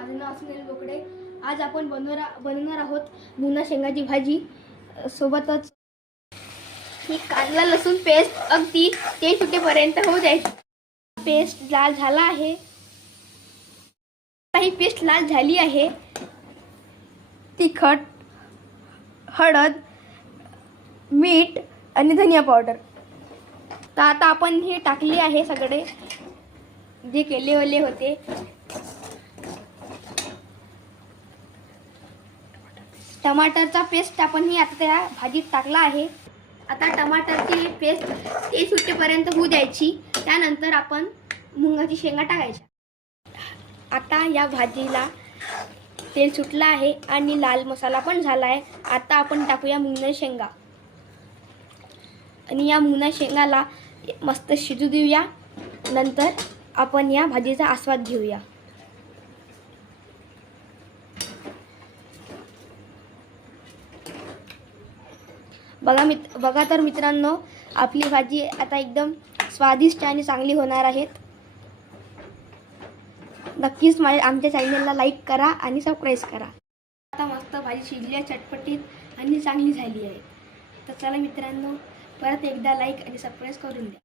माझं नाव सुनील बोकडे आज आपण बनवणार बनवणार आहोत मुन्ना शेंगाची भाजी. सोबतच ही कांदा लसूण पेस्ट अगदी ते सुटेपर्यंत होऊ द्यायची. पेस्ट लाल झाला आहे. ही पेस्ट लाल झाली आहे. तिखट हळद मीठ आणि धनिया पावडर. तर आता आपण हे टाकले आहे सगळे. जे केले ओले होते. टमाटरचा पेस्ट आपण ही आता त्या भाजीत टाकला आहे. आता टमाटरची पेस्ट ते सुटेपर्यंत होऊ द्यायची. त्यानंतर आपण मुंगाची शेंगा टाकायच्या. आता या भाजीला तेल सुटलं आहे आणि लाल मसाला पण झाला आहे. आता आपण टाकूया मुंगना शेंगा. आणि या मुंगना शेंगाला मस्त शिजू देऊया. नंतर आपण या भाजीचा आस्वाद घेऊया. बघा मित बघा तर मित्रांनो आपली भाजी आता एकदम स्वादिष्ट आणि चांगली होणार आहेत. नक्कीच माझ्या आमच्या चॅनलला लाईक करा आणि सबस्क्राईब करा. आता मस्त भाजी शिजली आहे चटपटीत आणि चांगली झाली आहे. तर चला मित्रांनो परत एकदा लाईक आणि सबस्क्राईब करून द्या.